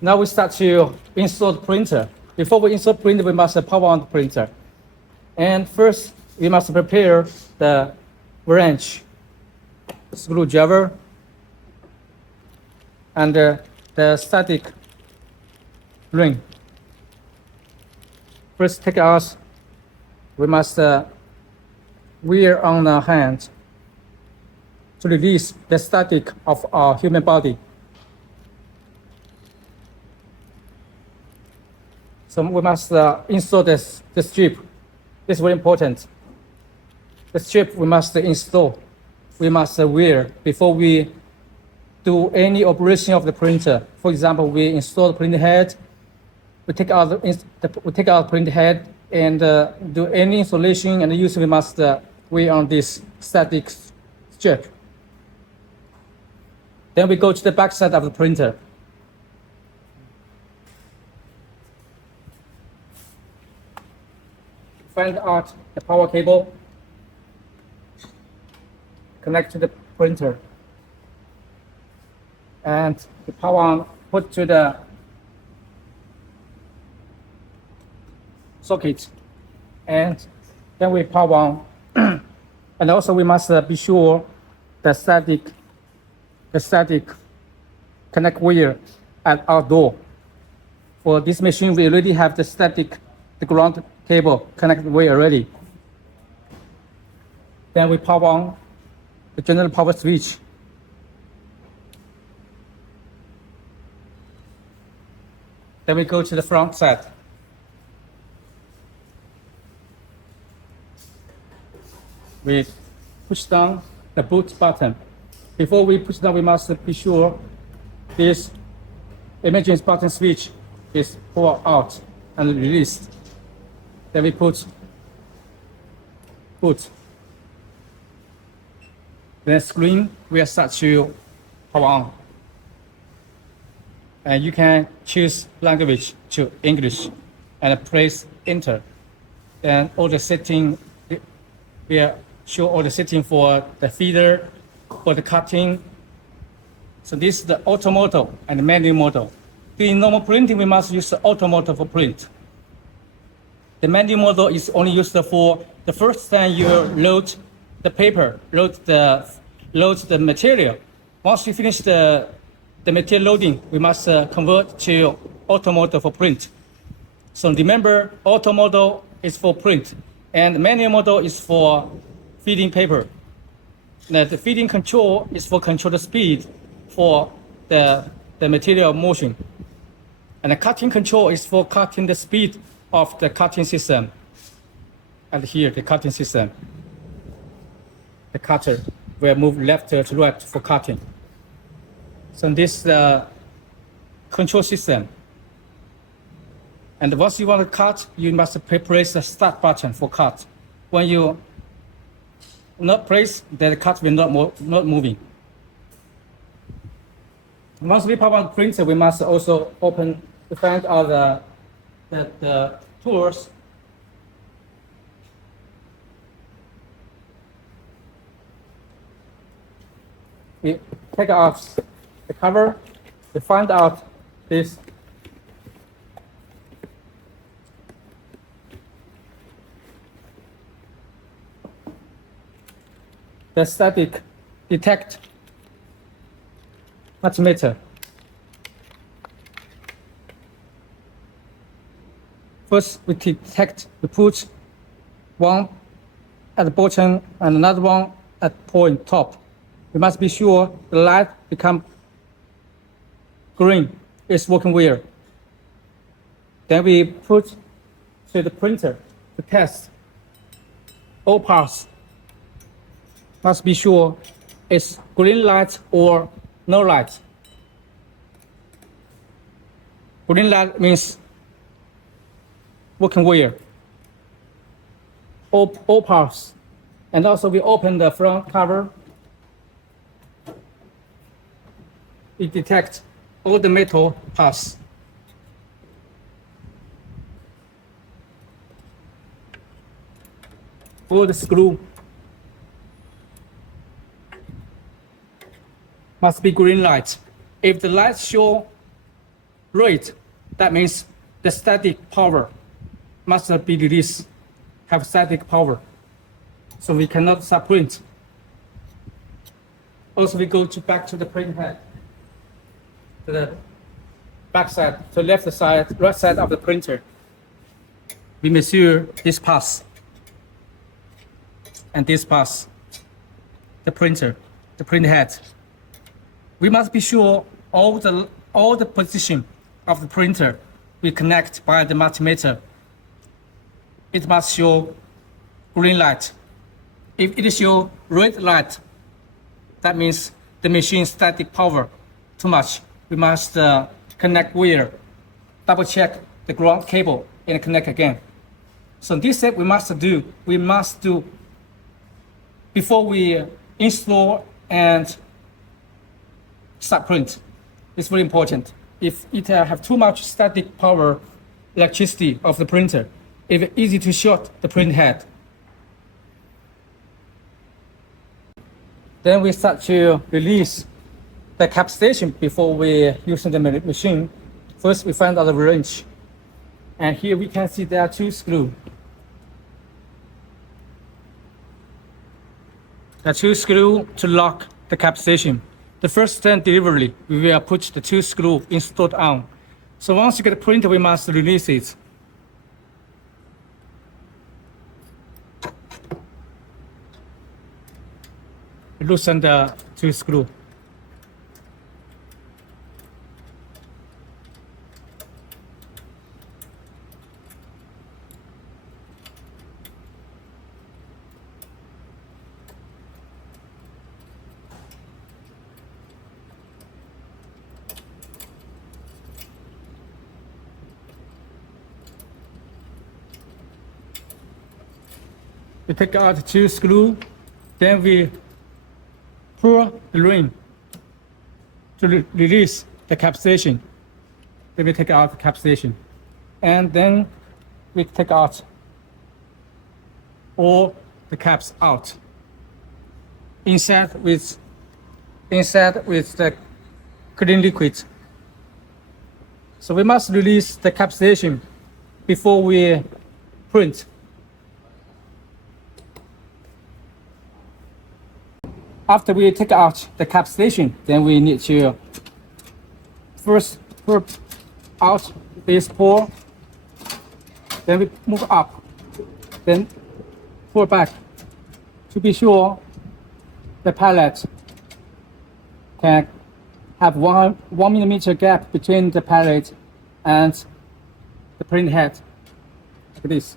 Now we start to install the printer. Before we install the printer, we must power on the printer. And first, we must prepare the wrench, screwdriver, and the static ring. First, take out. We must wear on the hand to release the static of our human body. So we must install the strip. This is very important. The strip we must install. We must wear before we do any operation of the printer. For example, we install the printer head. We take out the printer head and do any installation, and usually we must wear on this static strip. Then we go to the back side of the printer. Find out the power cable, connect to the printer, and the power on put to the socket, and then we power on. And also we must be sure the static connect wire at our door. For this machine, we already have the ground cable connected wire already. Then we power on the general power switch. Then we go to the front side. We push down the boot button. Before we push down, we must be sure this emergency button switch is pulled out and released. Then we put. Then screen will start to power on. And you can choose language to English and press enter. And all the setting will show all the setting for the feeder, for the cutting. So this is the auto model and the manual model. In normal printing, we must use the auto model for print. The manual model is only used for the first time you load the paper, load the material. Once you finish the material loading, we must convert to auto model for print. So remember, auto model is for print, and manual model is for feeding paper. Now, the feeding control is for control the speed for the material motion. And the cutting control is for cutting the speed of the cutting system. And here, the cutting system. The cutter will move left to right for cutting. So this is the control system. And once you want to cut, you must press the start button for cut. When you not press, the cut will not moving. Once we power on the printer, we must also open to find out the tools. We take out the cover to find out this the static detect multimeter. First, we put one at the bottom and another one at point top. We must be sure the light become green. It's working well. Then we put to the printer to test all parts. Must be sure it's green light or no light. Green light means working well. All parts. And also we open the front cover. It detects all the metal parts. All the screw must be green light. If the light show rate, that means the static power must be released, have static power. So we cannot subprint. Also, we go back to the print head, to the back side, to left side, right side of the printer. We measure this pass and this pass, the printer, the print head. We must be sure all the position of the printer we connect by the multimeter. It must show green light. If it shows red light, that means the machine static power too much. We must connect wire, double check the ground cable and connect again. So this step we must do before we install and subprint. It's very important. If it have too much static power, electricity of the printer, it's easy to short the print head. Then we start to release the cap station before we using the machine. First, we find out the wrench. And here we can see there are 2 screws. There are 2 screws to lock the cap station. The first time delivery, we will put the 2 screws installed on. So once you get the printer, we must release it. Loosen the 2 screws. We take out the 2 screws, then we pull the ring to release the cap station. Then we take out the cap station, and then we take out all the caps out. Inside with the clean liquid. So we must release the cap station before we print. After we take out the cap station, then we need to first pull out this pore, then we move up, then pull back to be sure the pallet can have 1 millimeter gap between the pallet and the print head, like this.